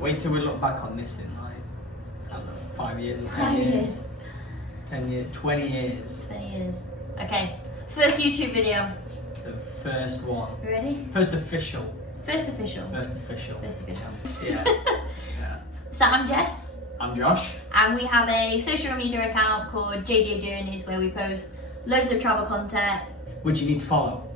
Wait till we look back on this in like, I don't know, 5 years, 10 5 years. years. 10 years, 20 years. 20 years. Okay, first YouTube video. The first one. You ready? First official. First official. First official. First official. Yeah. Yeah. So I'm Jess, I'm Josh. and we have a social media account called JJ Journeys where we post loads of travel content. Which you need to follow.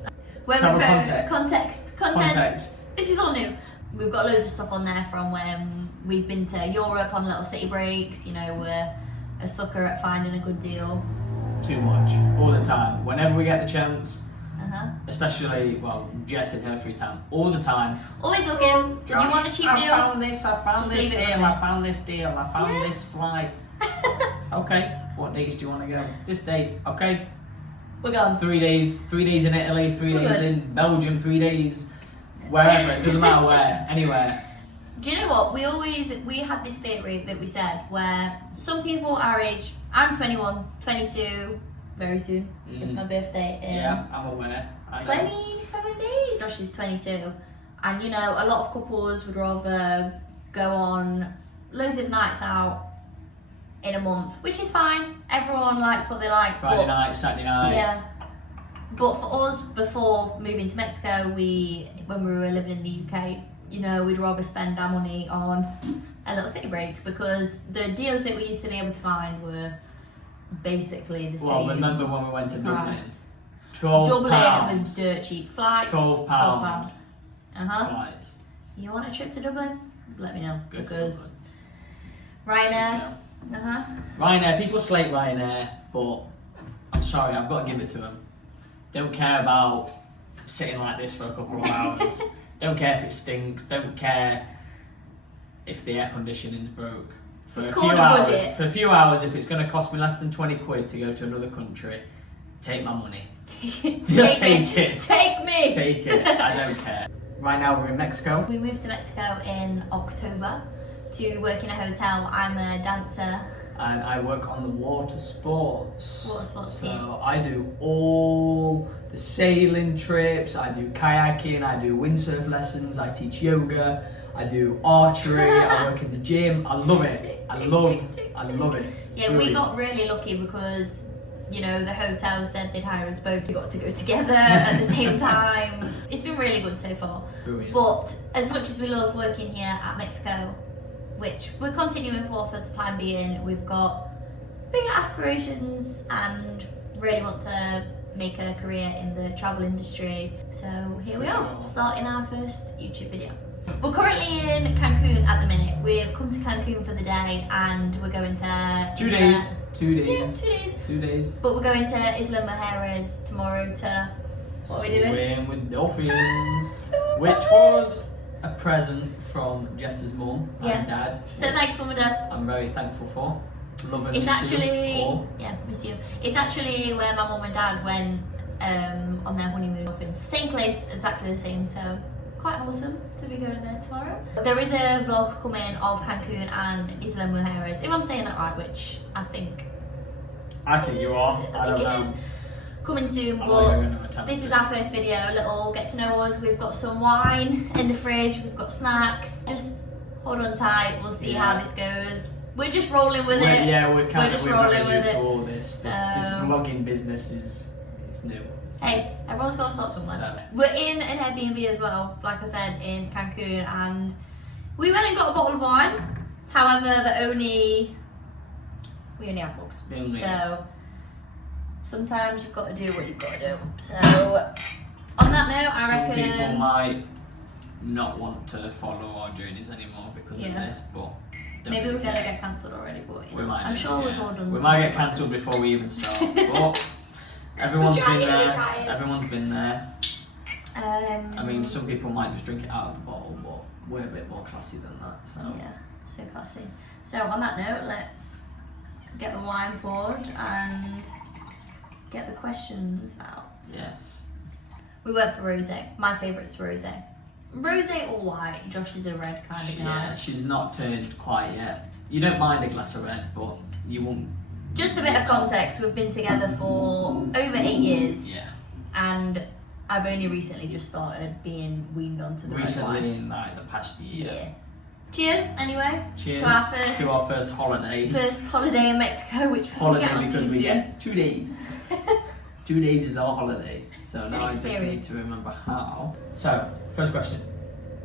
Where Travel we context. content. Context. This is all new. We've got loads of stuff on there from when we've been to Europe on little city breaks. You know, we're a sucker at finding a good deal. Too much. All the time. Whenever we get the chance. Especially, well, Jess in her free time. All the time. Always looking. Josh, you want a cheap I deal? found this, I found Just this leave it deal, with me. I found this deal, I found this flight. Okay, what dates do you want to go? This date, okay. We're gone. 3 days in Italy, 3 We're days good. in Belgium, 3 days wherever, it doesn't matter where, anywhere. Do you know what? We had this theory that we said where some people our age, I'm 21, 22, very soon. It's my birthday in Yeah, I'm aware. I know. 27 days. Josh is 22. And you know, a lot of couples would rather go on loads of nights out in a month, which is fine. Everyone likes what they like. Friday night, Saturday night. Yeah. But for us, before moving to Mexico, when we were living in the UK, you know, we'd rather spend our money on a little city break because the deals that we used to be able to find were basically the same. Well, remember when we went to Dublin? price. £12. Dublin was dirt cheap. Flights, £12. Flights. You want a trip to Dublin? Let me know. Good. Because Just Ryanair. know. Ryanair, people slate Ryanair, but I'm sorry, I've got to give it to them. Don't care about sitting like this for a couple of hours. Don't care if it stinks. Don't care if the air conditioning's broke. For It's a called few a hours, budget. for a few hours, if it's going to cost me less than 20 quid to go to another country, take my money. Just take it. Take me. Take it. I don't care. Right now we're in Mexico. We moved to Mexico in October to work in a hotel. I'm a dancer. And I work on the water sports. Water sports team. So I do all the sailing trips, I do kayaking, I do windsurf lessons, I teach yoga, I do archery, I work in the gym. I love it. I love it. Yeah, we got really lucky because, you know, the hotel said they'd hire us both. We got to go together at the same time. It's been really good so far. Brilliant. But as much as we love working here at Mexico, which we're continuing for the time being, we've got bigger aspirations and really want to make a career in the travel industry. So here we are, starting our first YouTube video. We're currently in Cancun at the minute. We've come to Cancun for the day and we're going to 2 days. 2 days. Yeah, 2 days. 2 days. But we're going to Isla Mujeres tomorrow to, what are we doing? Swim with dolphins. So Which excited. was a present from Jess's mum and dad. So thanks, Mum and Dad. I'm very thankful for. Love and It's miss you actually, all. yeah, miss you. It's actually where my mum and dad went on their honeymoon. It's the same place, exactly the same, so quite wholesome to be going there tomorrow. There is a vlog coming of Cancun and Isla Mujeres, if I'm saying that right, which I think you are. I don't it know. is. Coming soon, I'm not but even gonna attempt this it. is our first video, a little get to know us. We've got some wine in the fridge, we've got snacks. Just hold on tight, we'll see how this goes. We're just rolling with it. Yeah, we're kind just of rolling very with new it. to all this. This So- vlogging business it's new. Hey, everyone's got to start somewhere. So- We're in an Airbnb as well, like I said, in Cancun, and we went and got a bottle of wine. However, we only have mugs. We only- So sometimes you've got to do what you've got to do. So on that note, I Some people reckon might not want to follow our journeys anymore because of Yeah. this, but don't maybe really we're gonna care. get cancelled already, but you We know, might. I'm do, sure yeah. we've all done. We something might get like cancelled this. before we even start, but everyone's We're trying, been there. we're trying. Everyone's been there. I mean, some people might just drink it out of the bottle, but we're a bit more classy than that. So Yeah, so classy. So on that note, let's get the wine poured and get the questions out. yes. We went for rosé. My favourite's rosé. Rosé or white. Josh is a red kind of guy. Yeah, she's not turned quite yet. You don't mind a glass of red, but you won't. Just a bit of context, we've been together for over 8 years Yeah. and I've only recently just started being weaned onto the red Recently, wine. in like the past year. Yeah. cheers anyway. Cheers To our first holiday. First holiday in Mexico, which we'll Holiday get on because to we soon. get 2 days. 2 days is our holiday. So It's now an I just need experience. to remember how. So, first question.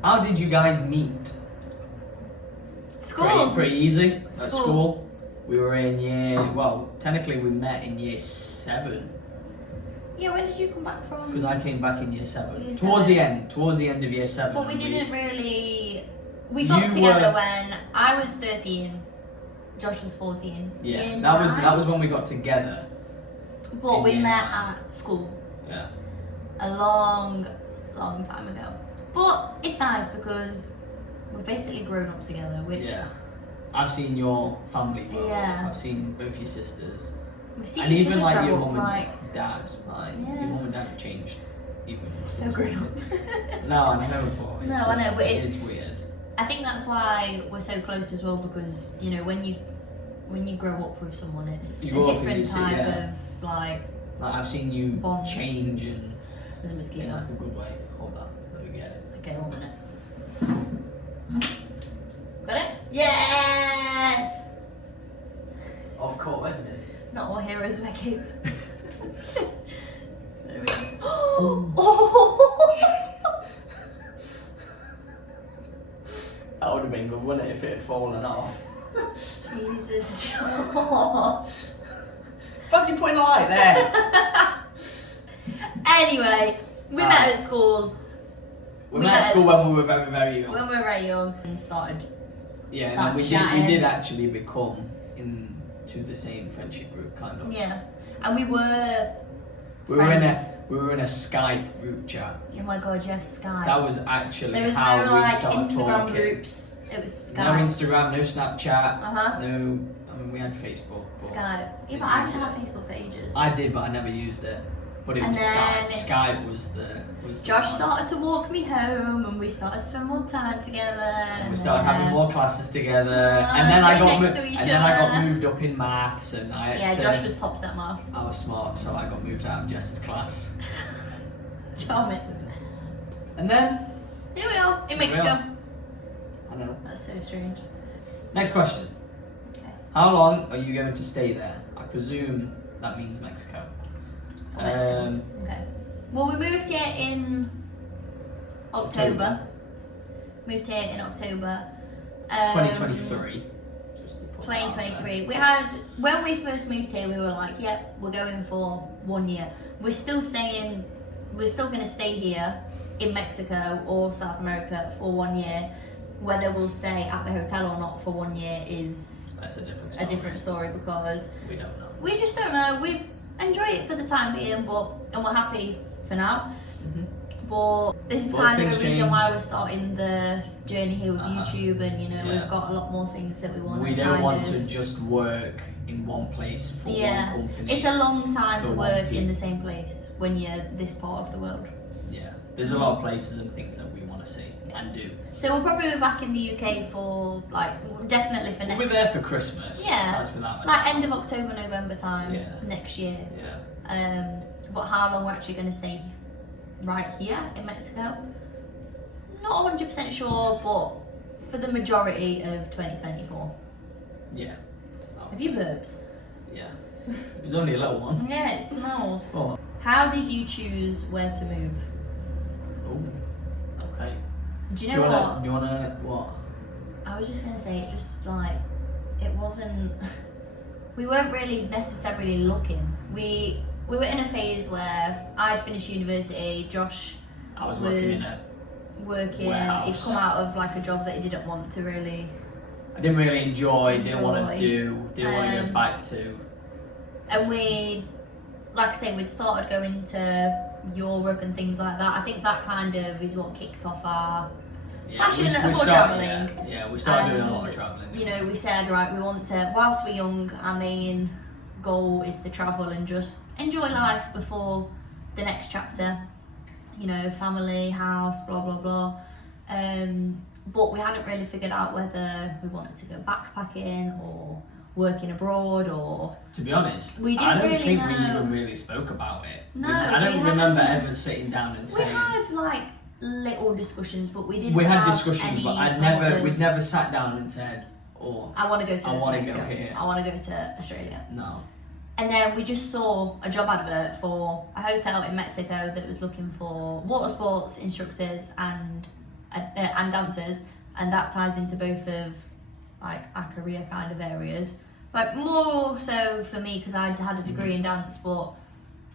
How did you guys meet? School. Pretty easy. At School. school. We were in technically we met in year 7. Yeah, when did you come back from? Because I came back in year 7. Year Towards 7. the end of year 7. But we didn't really. We got You together were- when I was 13, Josh was 14. Yeah, Year that was 9. when we got together. But in we year met 9. at school Yeah. a long time ago. But it's nice because we've basically grown up together, which Yeah. I've seen your family grow up. Yeah. I've seen both your sisters. we've seen And each even other like grow your up, mum and like dad. Like Yeah. your mum and dad have changed. Even so since grown we- up. No, I know, but No, I know, but it's- weird. I think that's why we're so close as well because you know when you grow up with someone, it's You a grow up and different you see, type yeah. of like. Like I've seen you Bond. change and There's a in mosquito. like a good way. Hold that. Let me get it. Okay, 1 minute. Got it? Yes! Of course, isn't it? Not all heroes wear capes. There we go. Oh! That would have been good, wouldn't it, if it had fallen off? Jesus, Josh. Fancy putting a light there. Anyway, we met at school We We met met at school when we were very, very young. when we were very young and started. Yeah, and Start then we chatting. did actually become into the same friendship group, kind of. Yeah, and we were. We were in friends. a Skype group chat. Oh my god, yes, Skype. That was actually There was how no we like started Instagram talking. groups. It was No Skype. Instagram, no Snapchat, Uh-huh. no. I mean, we had Facebook. but Skype. Yeah, didn't but I use didn't have it. Facebook for ages. I did, but I never used it. But it And was Skype. then- Skype was the. Josh one. started to walk me home, and we started to spend more time together. And we started having more classes together, and then sit I got next to each and then I got other. moved up in maths, and I had Yeah, to, Josh was top set marks. I was smart, so I got moved out of Jess's class. Charming. And then Here we are in Here we Mexico. are. I know. That's so strange. Next question. Okay. How long are you going to stay there? I presume that means Mexico. For Mexico. Okay. Well, we moved here in October. Moved here in October. 2023. Just to put that out there. 2023. We had when we first moved here, we were like, "Yep, we're going for 1 year." We're still saying we're still going to stay here in Mexico or South America for 1 year. Whether we'll stay at the hotel or not for 1 year is That's a different a story. different story because We don't know. we just don't know. We enjoy it for the time being, and we're happy for now. Mhm. But this is But kind of things the reason change. why we're starting the journey here with Uh-huh. YouTube, and you know Yeah. we've got a lot more things that we want. We don't want to just work in one place for Yeah, one company. it's a long time For to one work in people. the same place when you're this part of the world. Yeah, there's a lot of places and things that we want to see and do. So we'll probably be back in the UK for definitely for We'll next. be there for Christmas. Yeah. That's without Like end of October, November time Yeah. next year. Yeah. But how long we're actually going to stay right here in Mexico? Not 100% sure, but for the majority of 2024. Yeah. Have you burped? Yeah. It was only a little one. Yeah, it smells. Oh. How did you choose where to move? Oh. Okay. Do you know what? Do you wanna what? I was just going to say, it just like, it wasn't, we weren't really necessarily looking. We were in a phase where I'd finished university, Josh I was working in was it. working, Warehouse. he'd come out of like a job that he didn't want to really. I didn't really enjoy. Didn't want to Enjoy. do. Didn't want to Um, get back to. And we, like I say, we'd started going to Europe and things like that. I think that kind of is what kicked off our passion for started- travelling. Yeah, we started doing a lot And, of travelling. You know, we said, right, we want to, whilst we're young, our main goal is to travel and just enjoy life before the next chapter. You know, family, house, blah, blah, blah. But we hadn't really figured out whether we wanted to go backpacking or working abroad or... To be honest, We I didn't don't really think we know. even really spoke about it. No, I don't we remember hadn't- ever sitting down and We saying. had like little discussions, but we didn't. We had have discussions, any but sort of, we'd never sat down and said, "Oh, I want to go to I want to Mexico. go here." I want to go to Australia. No. And then we just saw a job advert for a hotel in Mexico that was looking for water sports instructors and dancers, and that ties into both of like our career kind of areas. Like more so for me because I had a degree in dance, but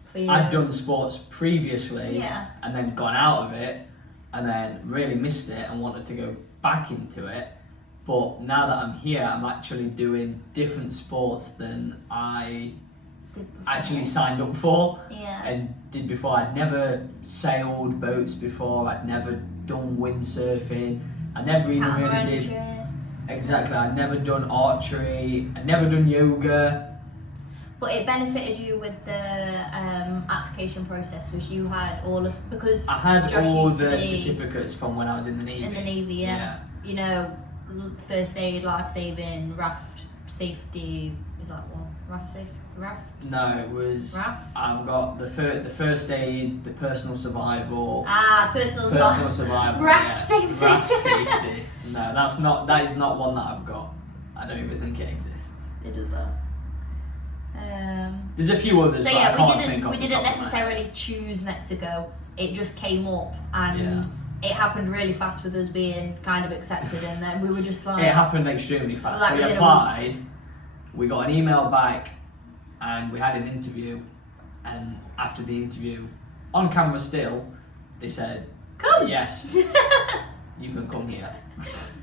for you, I'd done sports previously, Yeah. and then gone out of it, and then really missed it and wanted to go back into it. But now that I'm here, I'm actually doing different sports than I did before. actually signed up for Yeah. and did before. I'd never sailed boats before. I'd never done windsurfing. I never even Catamaran really did. trips. Exactly. I'd never done archery. I'd never done yoga. But it benefited you with the application process, which you had all of because I had Josh all used to the be certificates from when I was in the Navy. in the Navy, yeah. You know, first aid, life saving, raft safety. Is that one? Raft? No, it was. Raft? I've got the first aid, the personal survival, Personal personal survival. survival, Raft safety. Raft safety. No, that is not one that I've got. I don't even think it exists. It does though. There's a few others. So but yeah, I can't think off we the didn't top of my head. necessarily choose Mexico. It just came up and Yeah. it happened really fast with us being kind of accepted, and then we were just like, It happened extremely fast. Like we within a applied, we got an email back, and we had an interview. And after the interview, on camera still, they said, come, "Yes, you can come here."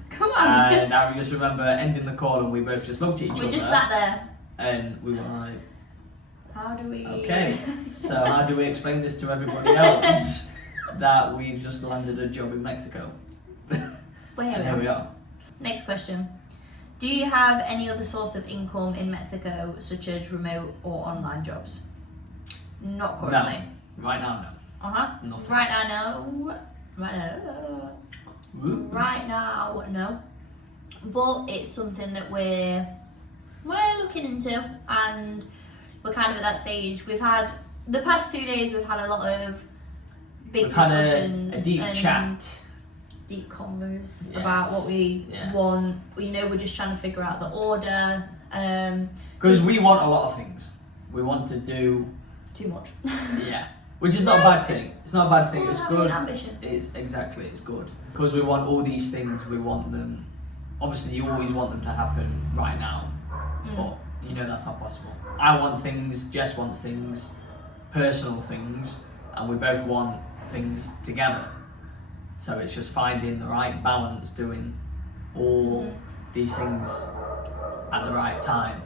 come on. And I just remember ending the call, and we both just looked at each We other, just sat there. and we were like, How do we? "Okay, so how do we explain this to everybody else that we've just landed a job in Mexico?" Well, And here we are. Next question. Do you have any other source of income in Mexico, such as remote or online jobs? Not currently. Right now, Nothing. Right now, no. Right now, no. right now, no. But it's something that we're looking into, and we're kind of at that stage. We've had the past 2 days. We've had a lot of big We've had discussions, a deep and chat. deep convers Yes. about what we Yes. want. You know, we're just trying to figure out the order. Because we want a lot of things. We want to do, Too much. yeah, which is not a bad thing. It's not a bad thing. It's good. Ambition. It's good because we want all these things. We want them. Obviously, you always want them to happen right now, but you know that's not possible. I want things. Jess wants things, personal things, and we both want things together. So it's just finding the right balance, doing all these things at the right time.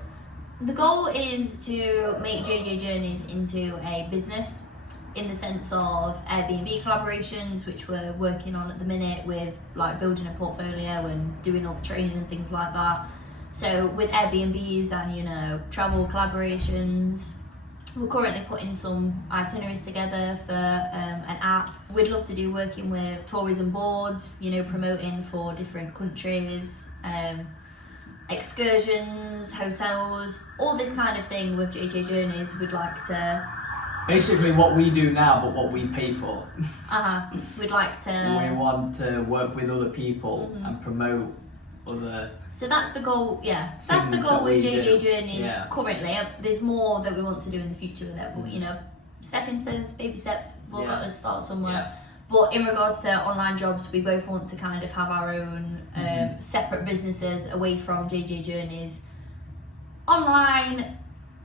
The goal is to make JJ Journeys into a business in the sense of Airbnb collaborations, which we're working on at the minute with like building a portfolio and doing all the training and things like that. So with Airbnbs and, you know, travel collaborations, we're currently putting some itineraries together for an app. We'd love to do working with tourism boards, you know, promoting for different countries, excursions, hotels, all this kind of thing with JJ Journeys. We'd like to Basically, what we do now, but what we pay for. we'd like to. We want to work with other people and promote other. So that's the goal. Yeah, that's the things goal that with we JJ do. Journeys Yeah. currently. There's more that we want to do in the future with it, but you know, stepping stones, baby steps. We've got to start somewhere. Yeah. But in regards to online jobs, we both want to kind of have our own separate businesses away from JJ Journeys. Online,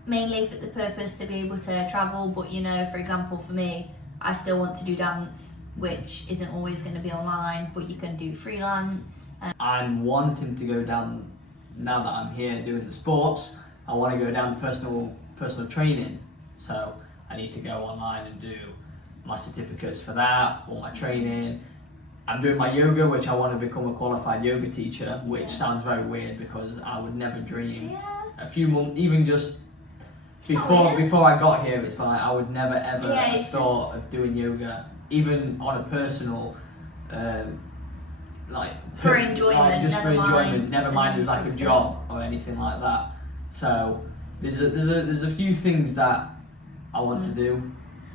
mainly for the purpose to be able to travel, but you know, for example, for me, I still want to do dance, which isn't always going to be online, but you can do freelance. I'm wanting to go down, now that I'm here doing the sports, I want to go down personal training. So I need to go online and do my certificates for that, all my training. I'm doing my yoga, which I want to become a qualified yoga teacher, which sounds very weird because I would never dream. A few months, even just before I got here, it's like I would never ever have thought of doing yoga, even on a personal, like for enjoyment, just for enjoyment. Never as mind an as like a instructor. job or anything like that. So there's a few things that I want to do.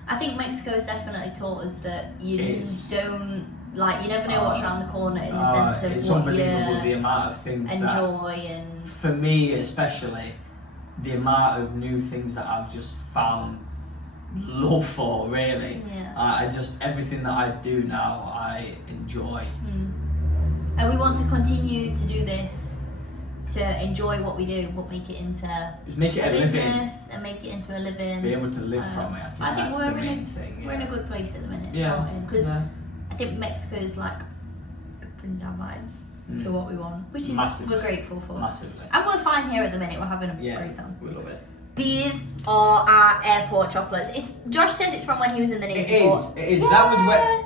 I think Mexico has definitely taught us that you It's- don't, like, you never know what's around the corner in the sense of it's what unbelievable the you amount of things that, enjoy and... for me especially, the amount of new things that I've just found love for, really. Yeah. I just, everything that I do now, I enjoy. And we want to continue to do this, to enjoy what we do, but make it into Just make it a a living, business and make it into a living. be able to live from it. I think that's the main thing. We're in a good place at the minute, Yeah. starting, because Yeah. I think Mexico is like opened our minds to what we want, which is Massively. we're grateful for. Massively. And we're fine here at the minute. We're having a Yeah, great time. we love it. These are our airport chocolates. Josh says it's from when he was in the Navy. It is. Yeah. That was where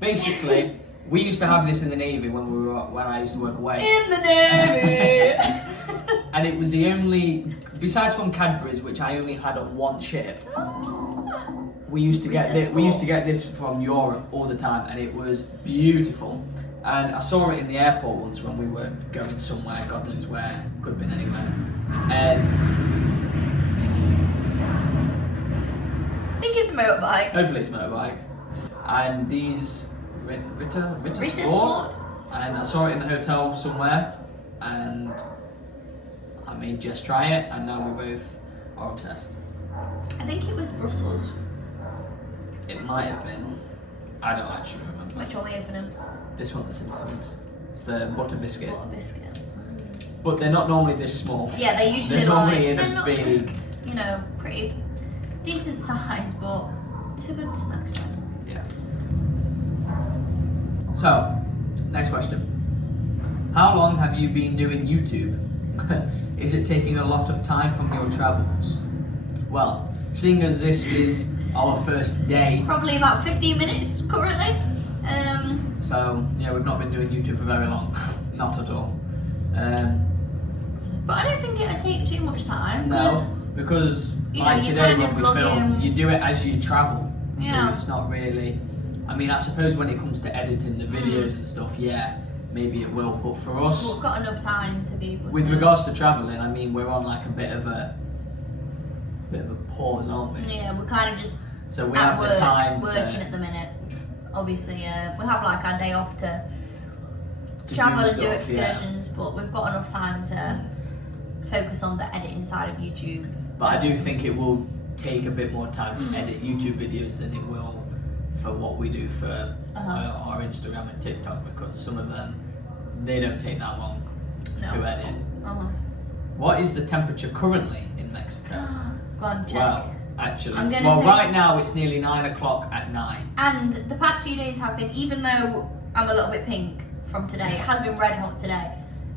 basically we used to have this in the Navy when I used to work away. In the Navy. And it was the only, besides from Cadbury's, which I only had on one ship. We used to get this. We used to get this from Europe all the time, and it was beautiful. And I saw it in the airport once when we were going somewhere, God knows where, could have been anywhere. And I think it's a motorbike. hopefully it's motorbike. And these Ritter Sport. And I saw it in the hotel somewhere, and I made Jess try it, and now we both are obsessed. I think it was Brussels. It might have been. I don't actually remember. Which one we opening? This one that's in the hand. It's the butter biscuit. What a biscuit. But they're not normally this small. Yeah, they're usually They're normally in they're a not, big. you know, pretty decent size, but it's a good snack size. Yeah. So, next question. How long have you been doing YouTube? Is it taking a lot of time from your travels? Well, seeing as this is our first day, Probably about 15 minutes currently. so yeah, we've not been doing YouTube for very long. Not at all. But I don't think it would take too much time. No, because you know, like you today kind when of we log film, in. you do it as you travel. Yeah. So it's not really. I mean, I suppose when it comes to editing the videos and stuff, yeah, maybe it will. But for us, We've got enough time to be able with to... regards to travelling, I mean, we're on like a bit of a pause, aren't we? Yeah, we're kind of just So we at have work, the time working at the minute. Obviously, we have like our day off to to travel and do stuff, yeah. excursions, but we've got enough time to focus on the editing side of YouTube. But I do think it will take a bit more time to edit YouTube videos than it will for what we do for our Instagram and TikTok, because some of them, they don't take that long to edit. What is the temperature currently in Mexico? Go on, check. Well, actually, I'm gonna say- right now it's nearly 9 o'clock at night. And the past few days have been, even though I'm a little bit pink from today, it has been red hot today.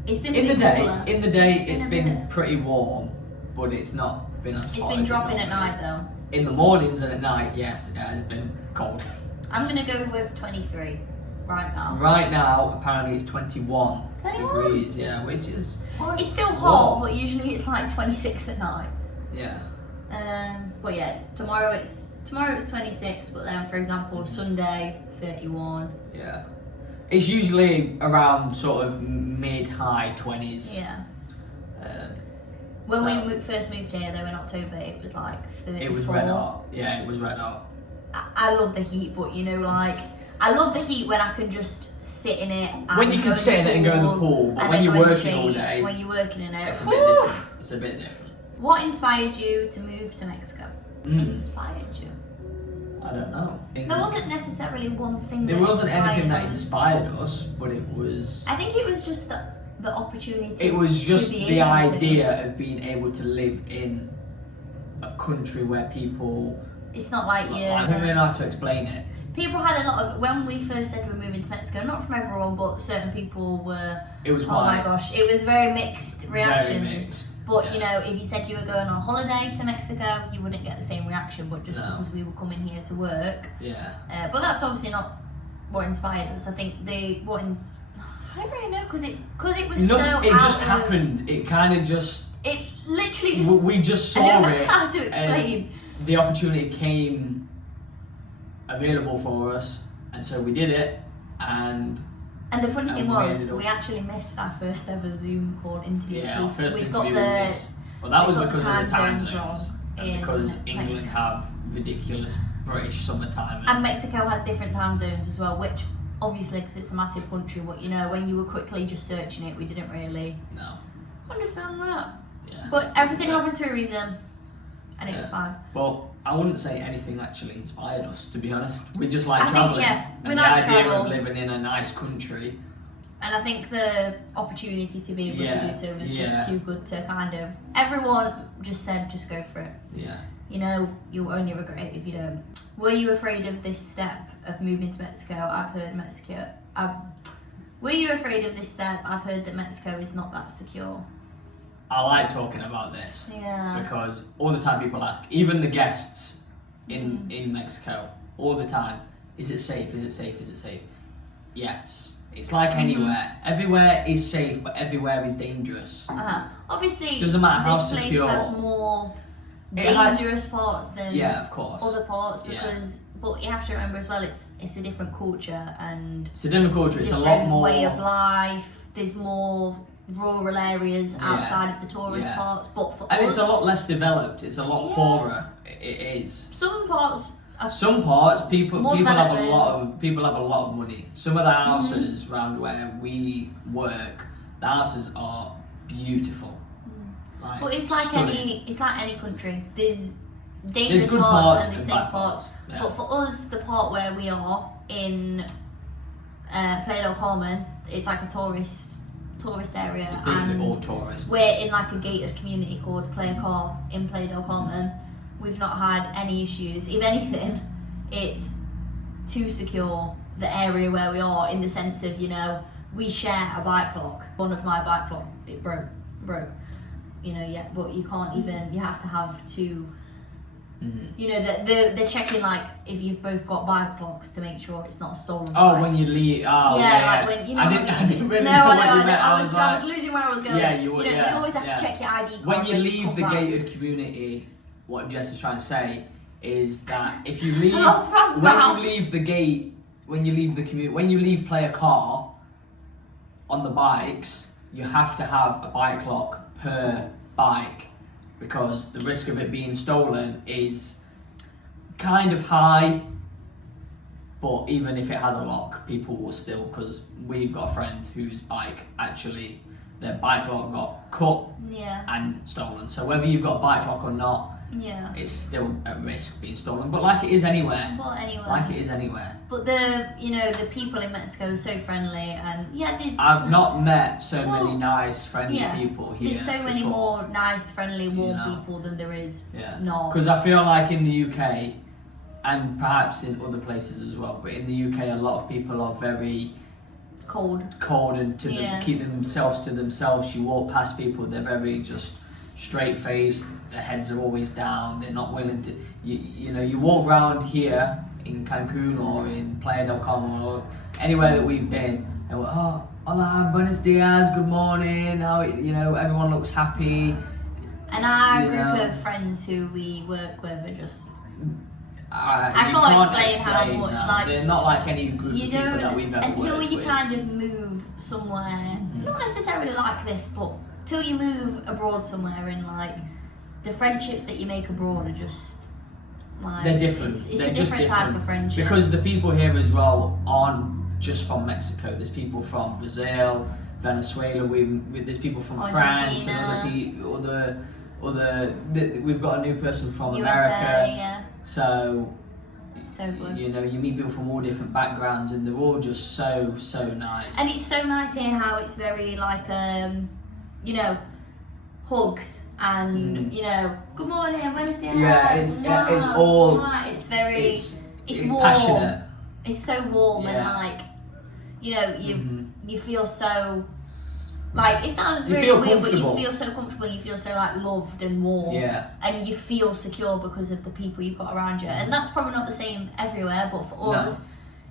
It's been a bit cooler. In the day, It's it's been a been pretty warm, but it's not been as hot. It's been as it dropping at normally night is. though. In the mornings and at night, yes, it has been cold. I'm gonna go with 23 right now. Right now, apparently it's 21 21? degrees, yeah, which is quite It's still warm. hot, but usually it's like 26 at night. Yeah. But yeah, tomorrow it's 26, but then for example Sunday 31. Yeah. It's usually around sort of mid-high 20s. Yeah. Um, When So- we first moved here though in October, it was like 34. it was red hot. Yeah, it was red hot. I love the heat, but you know, like I love the heat when I can just sit in it. And When you can go in sit in the it and go in the pool, pool, but and when then you're go in the working all shade, day, when you're working in it, it's a bit whew. different. It's a bit different. What inspired you to move to Mexico? Inspired you? I don't know. There wasn't necessarily one thing. There that wasn't anything that us. inspired us, but it was. I think it was just the opportunity. It was just to be the able idea of being able to live in a country where people. It's not like you. I don't really know how to explain it. People had a lot of when we first said we were moving to Mexico. Not from everyone, but certain people were. It was Oh my quite gosh! It was very mixed reactions. very mixed. But yeah. you know, if you said you were going on holiday to Mexico, you wouldn't get the same reaction. But just No. because we were coming here to work, Yeah. but that's obviously not what inspired us. I think I don't really know because it was No, so. it just out of- happened. It kind of just. It literally just. We just I saw don't know it. how to and explain. the opportunity came available for us, and so we did it. And And the funny thing we was, ended up- we actually missed our first ever Zoom call interview yeah, our because first we've got interview the with this. Well, that was we've got because of the time zones wrong. zones. and because England Mexico. have ridiculous British summertime. And Mexico has different time zones as well, which obviously, because it's a massive country, but you know, when you were quickly just searching it, we didn't really No. understand that. Yeah. But everything happens for a reason, and it was fine. Well, I wouldn't say anything actually inspired us, to be honest. We just like I think, travelling. yeah, we and like the to idea travel. of living in a nice country. And I think the opportunity to be able Yeah, to do so was yeah. just too good to kind of. Everyone just said, just go for it. Yeah. You know, you'll only regret it if you don't. Were you afraid of this step of moving to Mexico? I've heard Mexico. Were you afraid of this step? I've heard that Mexico is not that secure. I like talking about this Yeah. because all the time people ask, even the guests in Mexico, all the time, is it safe? Is it safe? Is it safe? Yes. It's like anywhere. Everywhere is safe, but everywhere is dangerous. Obviously, Doesn't matter how this place secure. has more It had- dangerous parts than Yeah, of course. other parts Yeah. because. But you have to remember as well, it's a different culture and It's a different culture. It's a different lot more. way of life. There's more rural areas Yeah. outside of the tourist Yeah. parts, but for And us, it's a lot less developed. It's a lot Yeah. poorer. It is. some parts are Some parts people More people have a development. lot of people have a lot of money. Some of the houses around where we work, the houses are beautiful. Like, But it's like stunning. it's like any country. There's dangerous good parts, parts and there's and safe bad parts. parts, yeah. But for us, the part where we are in Playa del Carmen, it's like a tourist area, It's basically and all tourists. we're in like a gated community called Playa Car in Playa del Carmen. We've not had any issues. If anything, it's too secure the area where we are in the sense of, you know, we share a bike lock. One of my bike lock, it broke. You know, yeah, but you can't even. You have to have two. You know, they're checking like if you've both got bike locks to make sure it's not a stolen. Oh, bike. when you leave. Oh, Yeah, yeah. like when you know. I what didn't. I I mean? didn't really No, know I what know. you I meant. was like, losing where I was going. Yeah, you You were. know, Yeah, they always have yeah. to check your ID card When you leave come the back. gated community, what Jess is trying to say is that if you leave, lost my when mouth. you leave the gate, when you leave the community, when you leave Playa Car on the bikes, you have to have a bike lock per bike because the risk of it being stolen is kind of high. But even if it has a lock, people will still, because we've got a friend whose bike actually, their bike lock got cut Yeah, and stolen. So whether you've got a bike lock or not, yeah. it's still at risk being stolen. But like it is anywhere. But anyway. Like it is anywhere. But the people in Mexico are so friendly, and yeah, there's I've not met so Well, many nice, friendly yeah, people here. there's so many before. more nice, friendly, warm You know. people than there is Yeah. not. Because I feel like in the UK, and perhaps in other places as well, but in the UK, a lot of people are very Cold. cold and Yeah. keep themselves to themselves. You walk past people, they're very just straight faced. Their heads are always down. They're not willing to. You know, you walk around here in Cancun or in Playa del Carmen or anywhere that we've been, and we're, oh, hola, buenos dias, good morning. How you know, everyone looks happy. And our You group know. of friends who we work with are just I can't explain how much, no. like, They're not like any group you of people that don't we've ever until worked you with. kind of move somewhere. Not necessarily like this, but till you move abroad somewhere, and like the friendships that you make abroad are just like They're different. It's They're a just different type of friendship. Because the people here as well aren't just from Mexico. There's people from Brazil, Venezuela. There's people from France and we've got a new person from USA, America. yeah. So So good. you know, you meet people from all different backgrounds, and they're all just so nice. And it's so nice here how it's very like you know, hugs and you know, good morning, buenos dias. Yeah, it's all. It's very It's warm. passionate. It's so warm and Yeah. like, you know, you feel so like, it sounds You really feel weird, but you comfortable. feel so comfortable. You feel so like loved and warm. Yeah. And you feel secure because of the people you've got around you. And that's probably not the same everywhere, but for No. us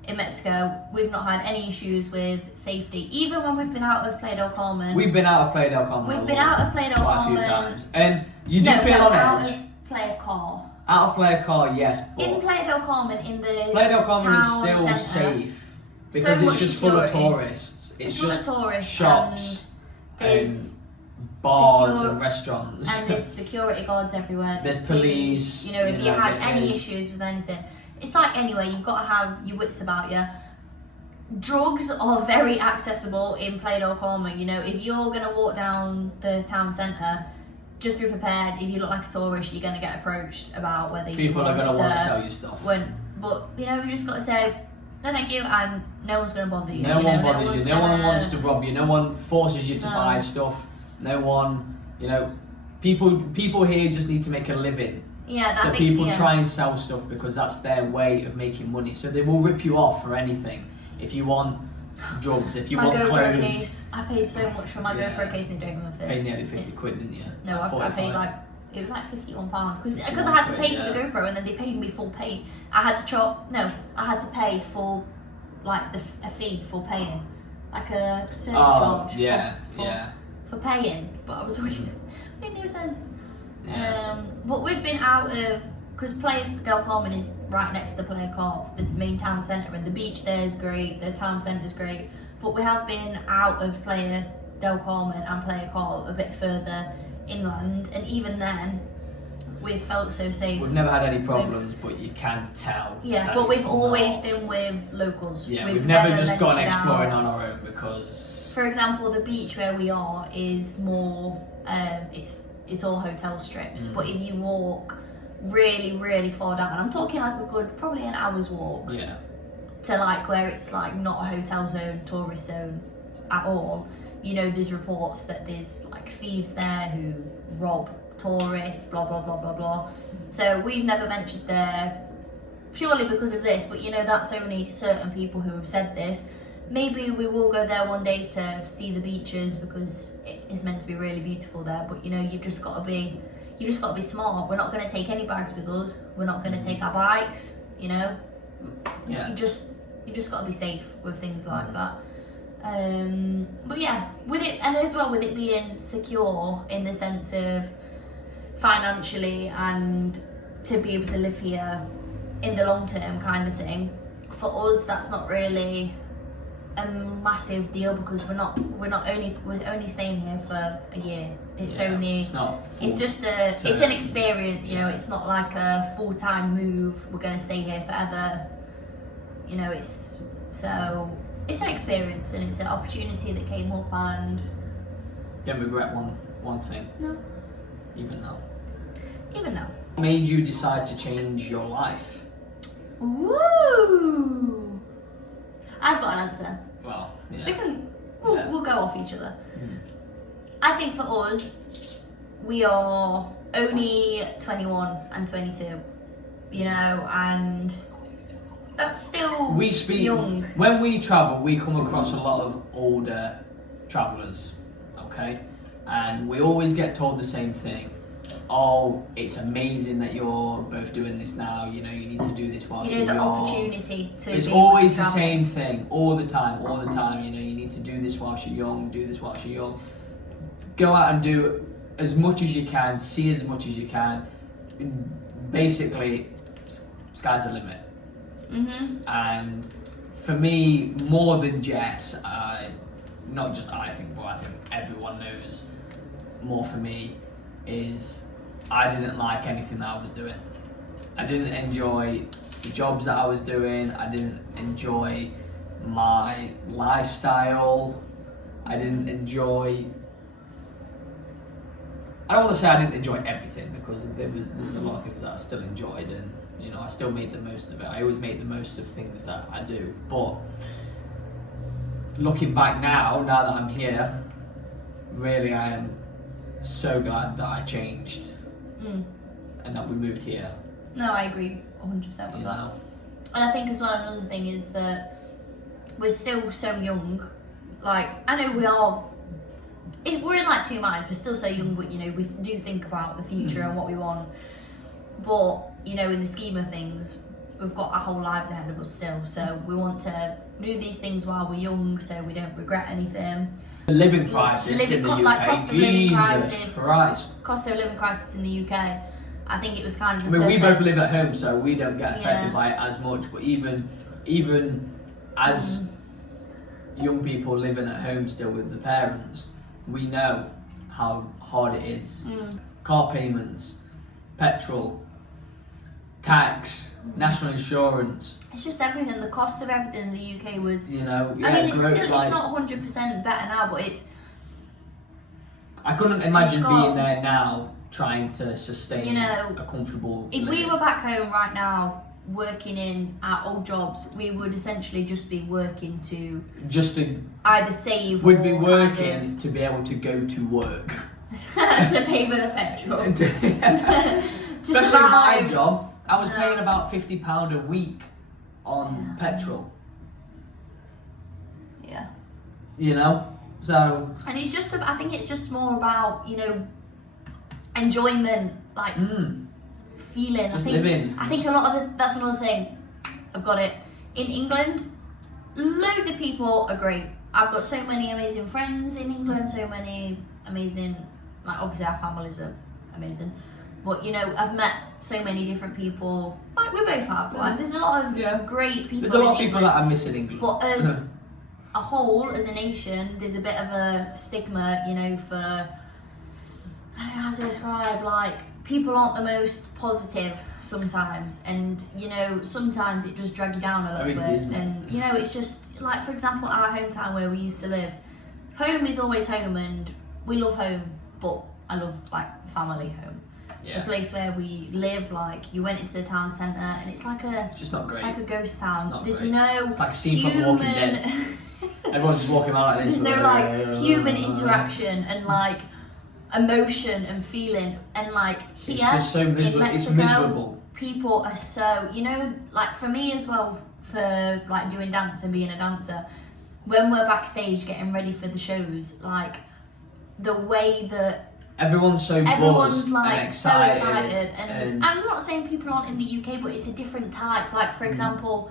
in Mexico, we've not had any issues with safety. Even when we've been out of Playa del Carmen. We've been out of Playa del Carmen. We've been out of Playa del quite a few Carmen. times, and you do feel on out edge. of Playa Car. Out of Playa Car, yes, but In Playa del Carmen, in the Playa del Carmen is town still centre, safe because so it's much just full of security. tourists. It's full just of tourists shops. and there's bars secure- and restaurants. and there's security guards everywhere. There's police, You know, if you had any there's- issues with anything, it's like anyway, you've got to have your wits about you. Drugs are very accessible in Playa del Carmen. You know, if you're gonna walk down the town centre, just be prepared. If you look like a tourist, you're gonna get approached about whether People you are going to want to sell to you stuff. but you know, you just got to say no, thank you, and no one's gonna bother you. No you know, one bothers one's you. No one gonna- wants to rob you. No one forces you to No. buy stuff. No one, people here just need to make a living. Yeah, So I think, people yeah. try and sell stuff because that's their way of making money. So they will rip you off for anything. If you want drugs, if you My want GoPro clothes, case, I paid so much for my Yeah. GoPro case and it don't even fit. paid nearly 50 It's- quid, didn't you? No, Like I paid 45. like it was like £51 because I 51 had to quid, pay for the yeah. GoPro and then they paid me full pay. I had to pay for like a fee for paying, like a service charge. yeah, for, yeah. for paying, but I was already made no sense. Yeah. But we've been out of because Playa del Carmen is right next to Playa Carmen, the main town centre, and the beach there is great. The town centre is great, but we have been out of Playa del Carmen and Playa Carmen a bit further inland, and even then, we've felt so safe. We've never had any problems, but you can tell. Yeah, that but it's we've always not- been with locals. Yeah, we've never just gone ventured exploring out. on our own because. For example, the beach where we are is more. It's all hotel strips, but if you walk really far down, I'm talking like a good probably an hour's walk Yeah. to like where it's like not a hotel zone, tourist zone at all. You know, there's reports that there's like thieves there who rob tourists, blah blah blah blah blah. So we've never ventured there purely because of this, but you know, that's only certain people who have said this. Maybe we will go there one day to see the beaches because it is meant to be really beautiful there, but you know, you've just got to be smart. We're not going to take any bags with us. We're not going to take our bikes, you know. Yeah. You just got to be safe with things like that. But yeah, with it, and as well with it being secure in the sense of financially and to be able to live here in the long term kind of thing. For us, that's not really a massive deal because we're only staying here for a year. It's Yeah, only It's not. it's just it's an experience, you know. It's not like a full-time move. We're gonna stay here forever. You know, it's an experience and it's an opportunity that came up and Don't regret one thing. no, Even now. even now. What made you decide to change your life? Woo! I've got an answer. Well, We yeah. can Yeah. we'll go off each other. Mm. I think for us, we are only 21 and 22, you know, and that's still We speak young. when we travel. We come across a lot of older travellers, okay, and we always get told the same thing. Oh, it's amazing that you're both doing this now. You know, you need to do this while You know, you're the young. opportunity to It's be able to always the travel. same thing, all the time. You know, you need to do this whilst you're young. Do this whilst you're young. Go out and do as much as you can. See as much as you can. Basically, sky's the limit. And for me, more than Jess, not just I think, but I think everyone knows. More for me is I didn't like anything that I was doing. I didn't enjoy the jobs that I was doing. I didn't enjoy my lifestyle. I didn't enjoy. I don't want to say I didn't enjoy everything because there's a lot of things that I still enjoyed, and you know, I still made the most of it. I always make the most of things that I do. But looking back now that I'm here, really I am so glad that I changed and that we moved here. No, I agree 100% with You that. know, And I think as well another thing is that we're still so young. Like, I know we're in like two minds. We're still so young, but you know, we do think about the future and what we want. But you know, in the scheme of things, we've got our whole lives ahead of us still. So we want to do these things while we're young, so we don't regret anything. the living crisis in the UK. Like cost of living Jesus crisis, Christ. cost of living crisis in the UK. I think it was kind of. I mean, we perfect- both live at home, so we don't get affected Yeah. by it as much. But even as young people living at home still with the parents, we know how hard it is. Mm. Car payments, petrol, tax, national insurance. It's just everything. The cost of everything in the UK was. You know, I mean, it's like, not 100% better now, but it's. I couldn't imagine got- being there now trying to sustain You know, a comfortable. If we living. were back home right now, working in our old jobs, we would essentially just be working to just to either save. would be or working to be able to go to work. to pay for the petrol. to Especially my survive. job, I was No. paying about £50 a week on petrol. Yeah. You know, so And it's just, I think it's just more about, enjoyment, like feeling. just I think, living. I think a lot of that's another thing. I've got it. In England, loads of people are great. I've got so many amazing friends in England, so many amazing, like obviously our families are amazing. But I've met so many different people, like we both have. Like there's a lot of great people. There's a lot of in people England. that I miss in England. But as a whole, as a nation, there's a bit of a stigma, for, I don't know how to describe, like, people aren't the most positive sometimes, and, sometimes it does drag you down a little Very bit. dismal. And, it's just, like, for example, our hometown where we used to live, home is always home, and we love home, but I love, like, family home. Yeah. The place where we live, like, you went into the town centre, and it's like a... It's just not great. Like a ghost town. It's not There's great. no It's like a scene from The Walking Dead. Everyone's just walking around like this. There's no like human interaction and like emotion and feeling, and like here It's just so miserable. in It's Mexico, miserable. people are so like for me as well, for like doing dance and being a dancer, when we're backstage getting ready for the shows, like the way that Everyone's so everyone's buzzed like and excited, so excited, and I'm not saying people aren't in the UK, but it's a different type. Like for example,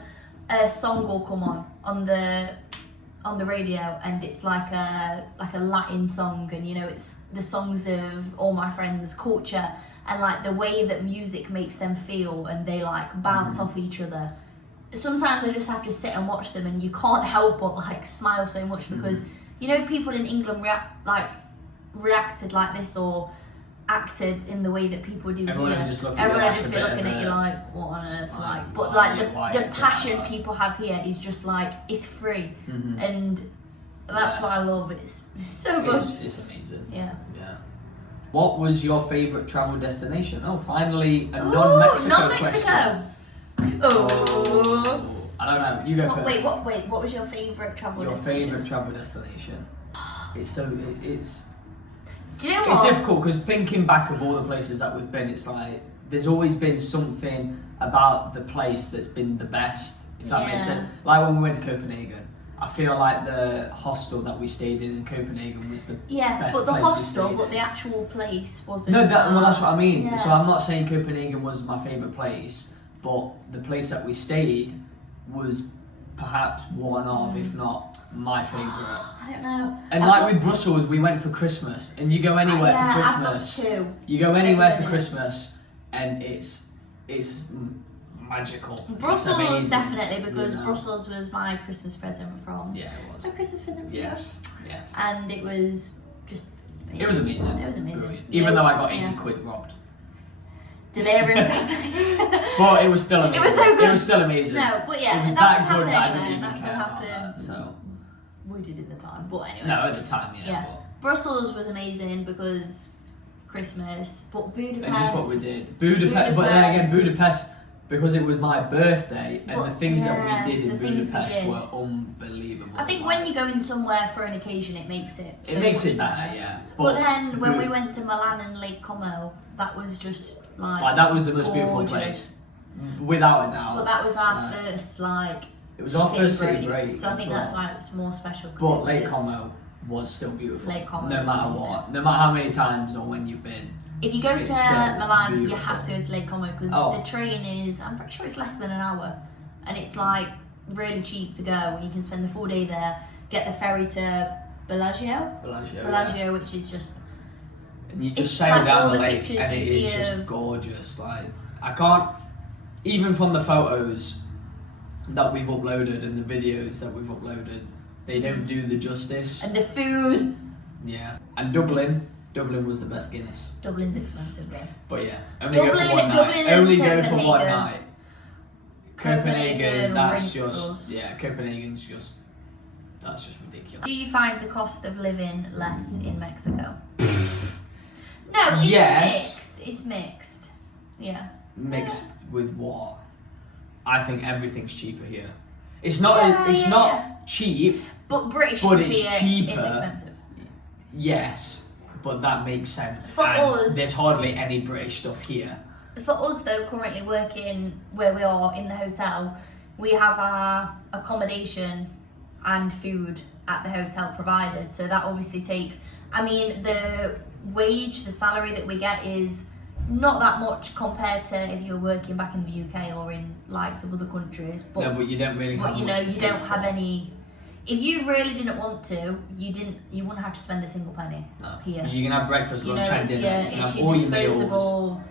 a song will come on the radio, and it's like a Latin song, and it's the songs of all my friends' culture, and like the way that music makes them feel, and they like bounce off each other. Sometimes I just have to sit and watch them, and you can't help but like smile so much because people in England reacted like this or acted in the way that people do Everyone here. would just look at you Everyone like would just a be bit looking of at you a- like, what on earth? like, Like, but why- like why the is it passion like that? people have here is just like, it's free, Mhm. and that's what I love. It's so good. It's amazing. Yeah. Yeah. What was your favourite travel destination? Oh, finally a Ooh, non-Mexico question. non-Mexico. Oh. I don't know. You go first. What was your favourite travel Your destination? favourite travel destination? It's so it's Do you know it's what? difficult because thinking back of all the places that we've been, it's like there's always been something about the place that's been the best. If that makes Yeah. sense. Like when we went to Copenhagen, I feel like the hostel that we stayed in Copenhagen was the Yeah, best but the place we hostel, stayed but in. the actual place wasn't. No, that's what I mean. Yeah. So I'm not saying Copenhagen was my favourite place, but the place that we stayed was perhaps one of, if not my favourite. I don't know. And I've like got- with Brussels, we went for Christmas, and you go anywhere yeah, for I've got Christmas. two. You go anywhere for Everywhere. Christmas, and it's magical. It's Brussels amazing, definitely, because you know? Brussels was my Christmas present from. Yeah, it was. My Christmas present from Yes, yes. And it was just amazing. It was amazing. It was amazing. Brilliant. Even though I got 80 Yeah. quid robbed. Delirium. But it was still amazing. It was so good. It was still amazing. No, but yeah, it was that that could good happen that I anywhere. didn't That even could care about happen. that. So We did in the time, but anyway. no, at the time, yeah. Yeah. Brussels was amazing because Christmas, but Budapest. And just what we did, Budapest. But then again, Budapest, because it was my birthday, and But, the things yeah, that we did in the things we Budapest did. were unbelievable. I think when you're going somewhere for an occasion, it makes it. it so makes much it better, yeah. But then when Bu- we went to Milan and Lake Como, that was just like. like, that was the most beautiful gorgeous. place, without a doubt. But that was our Yeah. first like. It was our first city city break. break. So I as think well. that's why it's more special. 'cause But it Lake was- Como was still beautiful. Lake Como no was matter amazing. what, no matter how many times or when you've been. If you go It's to still Milan, you beautiful. have to go to Lake Como because Oh. the train is. I'm pretty sure it's less than an hour, and it's like really cheap to go. And you can spend the full day there. Get the ferry to Bellagio, Bellagio, which is just. and you It's just sail like down all the the lake, pictures and you it see is just of- gorgeous. Like I can't, even from the photos that we've uploaded and the videos that we've uploaded, they don't do the justice. And the food. Yeah, and Dublin Dublin was the best Guinness. Dublin's expensive though. But yeah, only go for one night. Dublin and Only go for one Copenhagen. night. Copenhagen that's rinks just us. Copenhagen's just that's just ridiculous. Do you find the cost of living less in Mexico? No, it's Yes. mixed. It's mixed. Yeah. Mixed with what? I think everything's cheaper here. It's not. Yeah, it's yeah, not yeah. cheap. But British But beer it's cheaper. is expensive. Yes, but that makes sense. For and us- there's hardly any British stuff here. For us though, currently working where we are in the hotel, we have our accommodation and food at the hotel provided. So that obviously takes, I mean, the wage, the salary that we get is not that much compared to if you were working back in the UK or in likes of other countries. But, No, but you don't really have but you know, much to you pay don't for. have any. If you really didn't want to, you wouldn't have to spend a single penny No. here. You can have breakfast, You know, lunch, and it's, dinner. yeah, you can it's have your all your meals. disposable.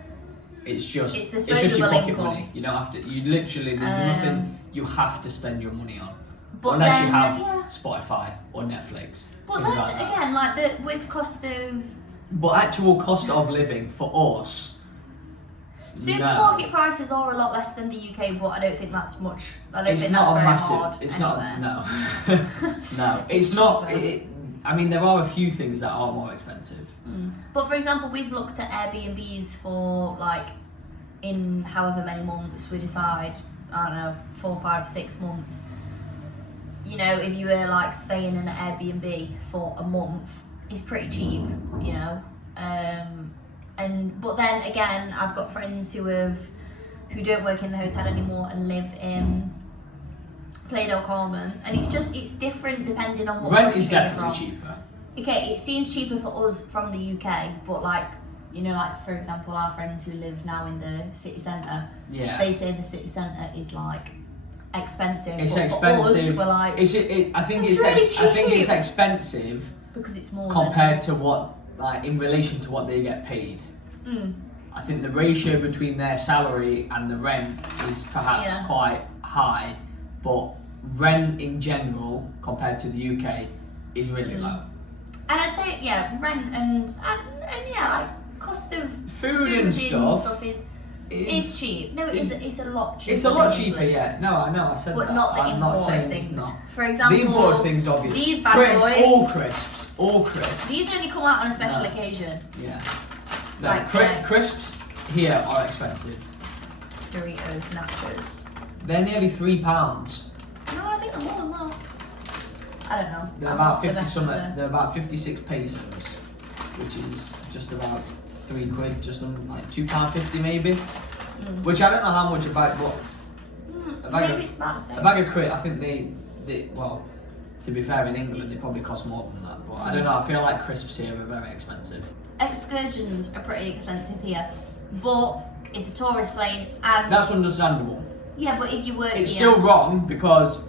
It's just It's just your disposable pocket income. money. You don't have to. You literally there's nothing you have to spend your money on, But unless then, you have yeah. Spotify or Netflix. But things then like that. again, like with cost of But actual cost of living for us. supermarket prices are a lot less than the UK, but I don't think that's much. I don't It's think not that's a very massive. hard. It's anywhere. not. No, It's it's not. cheaper. I mean, there are a few things that are more expensive. But for example, we've looked at Airbnbs for like in however many months we decide. I don't know, 4, 5, 6 months. You know, if you were like staying in an Airbnb for a month, it's pretty cheap. You know, but then again, I've got friends who don't work in the hotel anymore and live in Playa del Carmen, and it's different depending on what Rent country is you're definitely from. cheaper. Okay, it seems cheaper for us from the UK, but like, you know, like for example, our friends who live now in the city centre, Yeah. they say the city centre is like expensive. It's but expensive. For us, we're like, I think It's it's really I think it's cheap. expensive because it's more compared to what, like, in relation to what they get paid. than, I think the ratio between their salary and the rent is perhaps Yeah. quite high, but rent in general compared to the UK is really low. and I'd say rent and yeah, like cost of Food and in stuff is cheap. No, it's a lot cheaper. It's a lot than cheaper, England. yeah. No, I know, I said But that. not the I'm not imported saying it's things. not. For example, The imported things, obviously. these bad boys. All crisps. These only come out on a special No. occasion. Yeah. No, Like, crisps here are expensive. Doritos, nachos. They're nearly £3. No, I think they're more than that. I don't know. They're I'm about not the 50 best some. with the- They're about 56 pesos, which is just about £3, just like £2.50 maybe. Which I don't know how much a bag, but a bag Maybe of it's about the a same. bag of crisps. I think they well, to be fair, in England they probably cost more than that. But I don't know. I feel like crisps here are very expensive. Excursions are pretty expensive here, but it's a tourist place, and That's understandable. yeah, but if you work It's here, still wrong because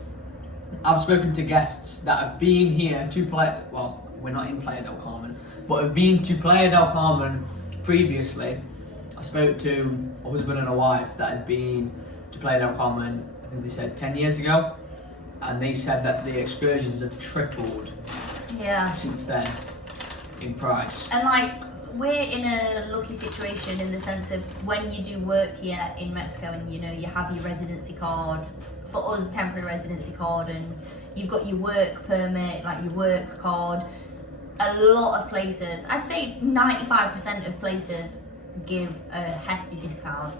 I've spoken to guests that have been here to play. Well, we're not in Playa del Carmen, but have been to Playa del Carmen previously. I spoke to a husband and a wife that had been to Playa del Carmen, I think they said 10 years ago, and they said that the excursions have tripled yeah. since then in price. And like, we're in a lucky situation in the sense of when you do work here in Mexico and you know you have your residency card, for us temporary residency card, and you've got your work permit, like your work card. A lot of places, I'd say 95% of places give a hefty discount.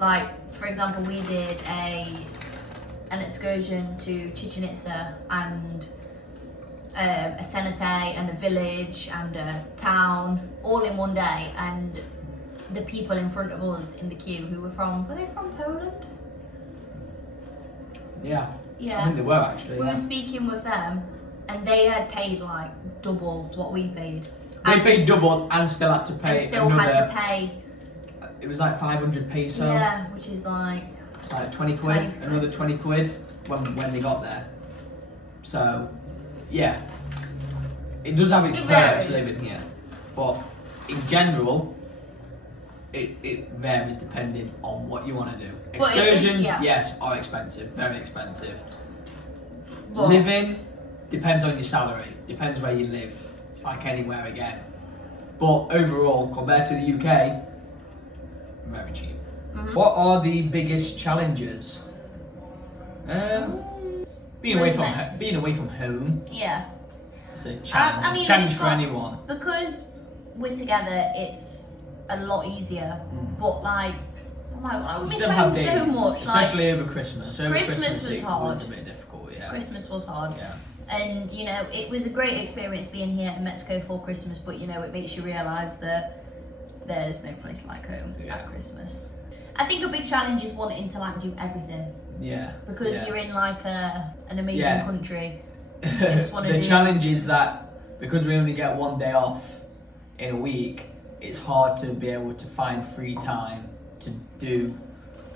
Like for example, we did an excursion to Chichen Itza and a cenote and a village and a town all in one day, and the people in front of us in the queue who were they from Poland? Yeah. Yeah. I think they were actually. We Yeah. were speaking with them and they had paid like double what we paid. They And- paid double and still had to pay and still another. had to pay. It was like 500 peso. Yeah, which is like Like 20 quid, 20 quid. another 20 quid when they got there. So, yeah, it does have its It perks varies. living here, but in general, it varies depending on what you want to do. Well, it is- Excursions, yeah. yes, are expensive, very expensive. Well- Living depends on your salary, depends where you live. It's like anywhere again. But overall, compared to the UK, very cheap. Mhm. What are the biggest challenges? Being away from home. Yeah. It's a challenge. I It's mean, a challenge we've for got- anyone. Because we're together, it's a lot easier. But like, oh my god, I We miss still have home days, so much. especially over Christmas. Over Christmas was it hard. was a bit difficult. Yeah. Christmas was hard. Yeah. And you know, it was a great experience being here in Mexico for Christmas, but you know, it makes you realise that there's no place like home Yeah. at Christmas. I think a big challenge is wanting to like do everything Yeah. because yeah. you're in like an amazing Yeah. country. just wanna The do- challenge is that because we only get one day off in a week, it's hard to be able to find free time to do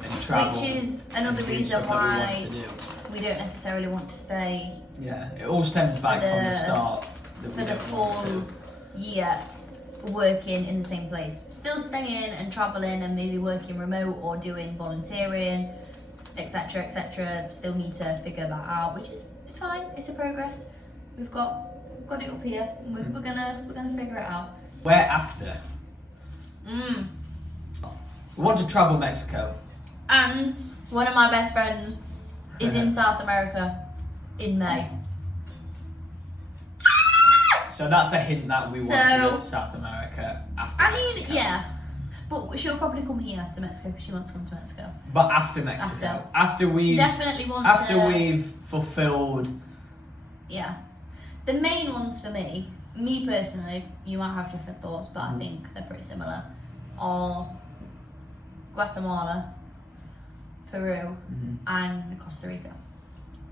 and travel. Which is another and do reason stuff that we why want to do. we don't necessarily want to stay Yeah, it all stems back from the the- start. That for we the don't want full to. year working in the same place. Still staying and travelling and maybe working remote or doing volunteering, etc. etc. Still need to figure that out, which is it's fine. It's a progress. We've got it up here. And we're gonna figure it out. Where after? Mm. We want to travel Mexico. And one of my best friends is in South America in May. So that's a hint that we want to So- go to South America after I mean, Mexico. yeah. But she'll probably come here to Mexico because she wants to come to Mexico. But after Mexico. After we've Definitely want after to. we've fulfilled. Yeah. The main ones for me personally, you might have different thoughts, but I think they're pretty similar, are Guatemala, Peru, and Costa Rica.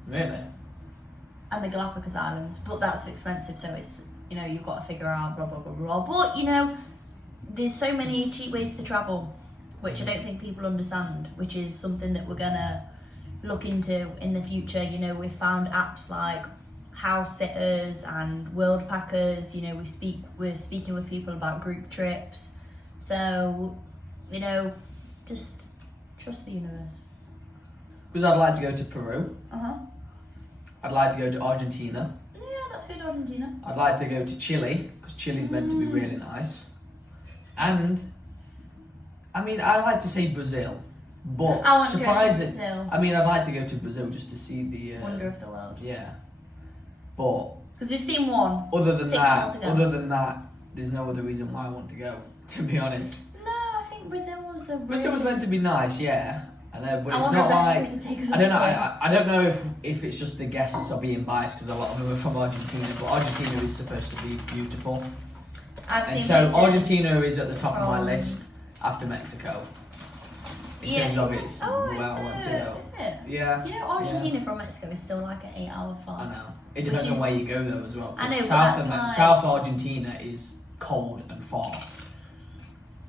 Really? And the Galapagos Islands. But that's expensive, so it's, you know, you've got to figure out blah, blah, blah, blah. But, you know, there's so many cheap ways to travel, which I don't think people understand, which is something that we're going to look into in the future. You know, we've found apps like House Sitters and World Packers. You know, we're speaking with people about group trips. So, you know, just trust the universe. Because I'd like to go to Peru. Uh-huh. I'd like to go to Argentina. Yeah, that's good, Argentina. I'd like to go to Chile because Chile's meant to be really nice. And I mean, I'd like to say Brazil, but I want to go to surprising. Brazil. I mean, I'd like to go to Brazil just to see the Wonder of the world. Yeah, but Because we've seen one. other than 6 months ago. that, there's no other reason why I want to go. To be honest, No, I think Brazil was a Brazil was meant to be nice, yeah. I know, but I it's wonder not if they're like going to take us I on don't know. a tour. I don't know if it's just the guests are being biased because a lot of them are from Argentina, but Argentina is supposed to be beautiful, I've and seen so pictures Argentina is at the top of my from- list after Mexico. In Yeah. terms of its Oh, where I want to go. is it? Yeah, You know, Argentina from Mexico is still like an 8-hour I flight. know. It depends Which on where is- you go though as well. I know, but South, that's like- South Argentina is cold and far,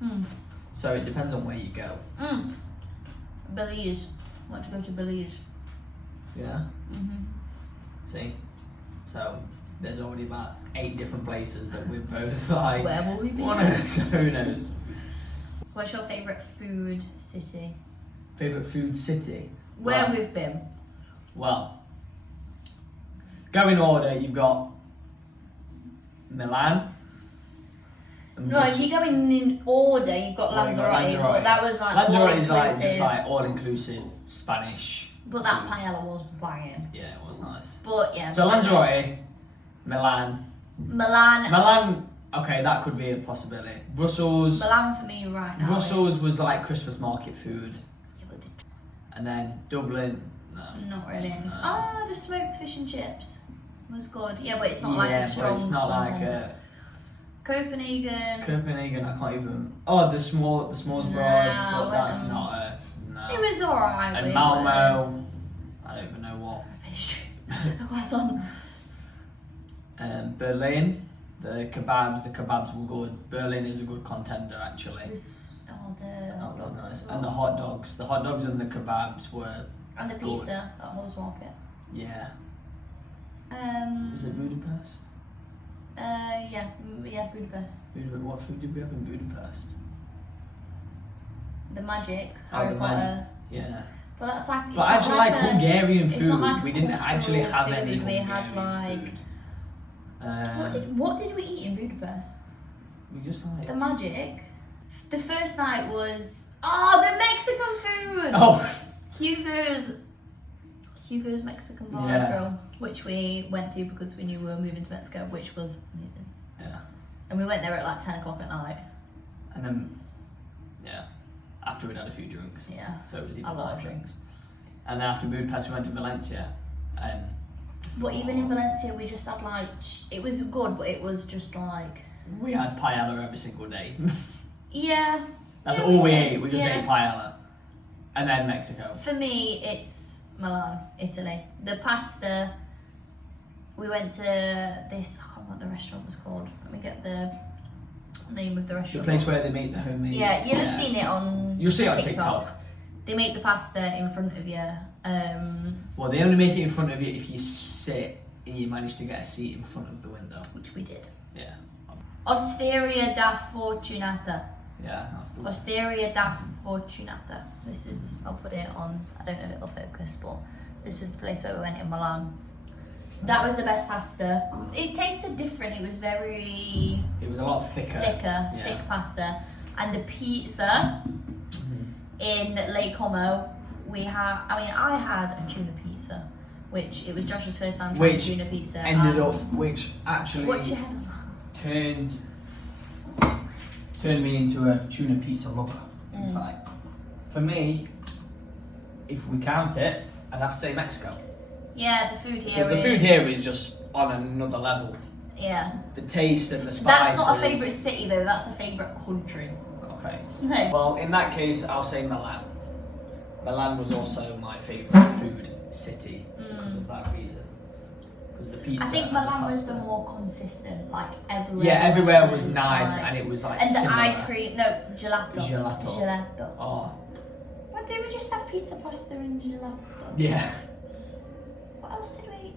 Mm. so it depends on where you go. Belize. Want to go to Belize. Yeah. Mm-hmm. See, so there's already about 8 different places that we're both like. Where will we be? Who knows? What's your favourite food city? Favorite food city? Where Well- we've been. Well, go in order. You've got Milan. and No, if you're going in order, you've got Well, you've got Lanzarote, but that was like Lanzarote is like all-inclusive. just like all inclusive Spanish. But that paella was banging. Yeah, it was nice. But yeah. So Lanzarote, Milan. Milan Okay, that could be a possibility. Brussels. for me right now. Brussels was like Christmas market food, Yeah, but and then Dublin. No. not really anything. No. Oh, the smoked fish and chips was good. Yeah, but it's not like a Yeah, strong. but it's not like content. a Copenhagen. Copenhagen. I can't even. Oh, the s'mores No, broad, but that's um, not a no. It was alright. And Malmo. I don't even know what. Pastry. A croissant. Berlin. The kebabs were good. Berlin is a good contender actually. It was the That hot was dogs nice. as well. And the hot dogs. The hot dogs and the kebabs were And the good. pizza at Halls Market. yeah. Is it Um. Budapest? Yeah, Budapest. What food did we have in Budapest? The Magic. Oh, Harry the Potter. Magic. Yeah. But that's like. It's But not actually, like a- Hungarian it's not food, like we didn't actually cultural have any food. We Hungarian had like. food. What did we eat in Budapest? We just like The magic. The first night was the Mexican food. oh Hugo's Mexican bar Yeah. and grill, which we went to because we knew we were moving to Mexico, which was amazing. yeah, And we went there at like 10 o'clock at night. and then after we'd had a few drinks, Yeah, so it was even a lot of nicer. drinks. And then after Budapest, we went to Valencia, and But even in Valencia, we just had like it was good, but it was just like we had paella every single day. yeah. That's Yeah, all we we ate. did, We just yeah. ate paella, and then Mexico. For me, it's Milan, Italy. The pasta. We went to this. I can't remember what the restaurant was called. Let me get the name of the The restaurant. place where they make the homemade. Yeah, you'll have seen it on. You'll see it on TikTok. They make the pasta in front of you. Well, they only make it in front of you if you sit and you manage to get a seat in front of the window. Which we did. Yeah. Osteria da Fortunata. Yeah, that's the one. Osteria da Fortunata. This is, I'll put it on, I don't know if it'll focus, but this was the place where we went in Milan. That was the best pasta. It tasted different, it was very It was a lot thicker. thick pasta. And the pizza in Lake Como, I had a tuna pizza, which it was Josh's first time trying Which tuna pizza. Which actually What you had on turned me into a tuna pizza lover. In Mm. fact, for me, if we count it, I'd have to say Mexico. Yeah, the food here Because the food here is just on another level. Yeah. The taste and the spices. That's not a favourite city though, that's a favourite country. Okay. No. Well, in that case, I'll say Milan. Milan was also my favourite food city because of that reason. Because the pizza. I think and the Milan was the pasta. more consistent, like everywhere. Yeah, everywhere was nice like- and it was like And the similar. ice cream, no, gelato. Gelato. Oh, What did we just have pizza, pasta, and gelato? yeah. What else did we?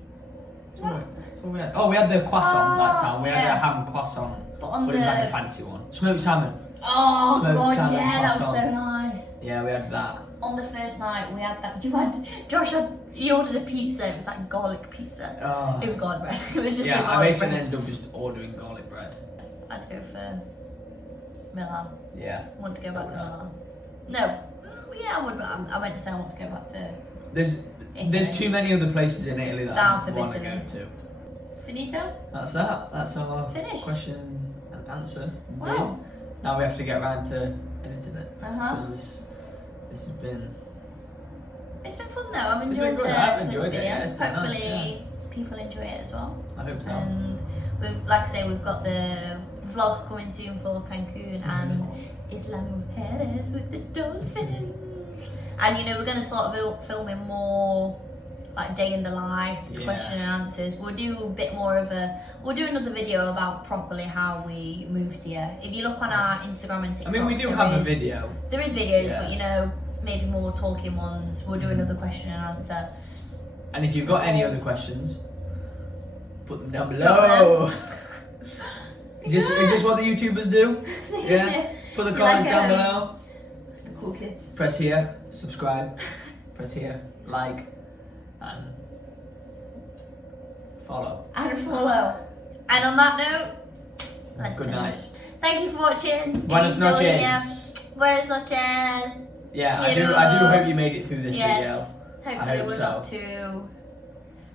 So what we had? Oh, we had the croissant that time. We had yeah. a ham croissant, But on but the it was like a fancy one. Smoked salmon. oh smoked god, salmon yeah, that was so croissant. nice. Yeah, we had that. On the first night, we had that. You ordered a pizza. It was like garlic pizza. Oh. It was garlic bread. It was just a Yeah, I garlic basically bread. ended up just ordering garlic bread. I'd go for Milan. Yeah. I want to go So back to would I. Milan. No, yeah, I would. But I went to say I want to go back to There's Italy. too many other places in Italy that South I of want to Italy. go to. Finito. That's that. That's our Finished. question and answer. Wow. Now we have to get around to editing it. Uh-huh. Because this has been. It's been fun though. I'm It's enjoying been good. the I've first enjoyed it, video. yeah, it's been nice, Hopefully people enjoy it as well. I hope so. And we've, like I say, we've got the vlog coming soon for Cancun and Isla Mujeres with the dolphins. And you know, we're going to start filming more like day in the life, Yeah. question and answers. We'll do a bit more of we'll do another video about properly how we moved here. If you look on our Instagram and I TikTok, mean, we do there have a is- video. There is videos, Yeah. but you know, maybe more talking ones. We'll do another question and answer. And if you've got any other questions, put them down Drop below. Is this what the YouTubers do? Yeah? Put the You comments like, down below. The cool kids. Press here, subscribe. Press here, like, and follow. And follow. And on that note, let's Good finish. night. Thank you for watching. If Buenas you're still here, noches. Buenas noches. Yeah, I do hope you made it through this Yes. I Hopefully hope we're so. not too.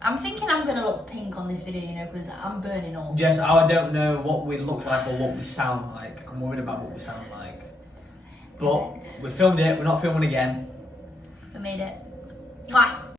I'm thinking I'm gonna look pink on this video, you know, because I'm burning all. video. Jess, I don't know what we look like or what we sound like. I'm worried about what we sound like. But we filmed it, we're not filming again. We made it. Mwah.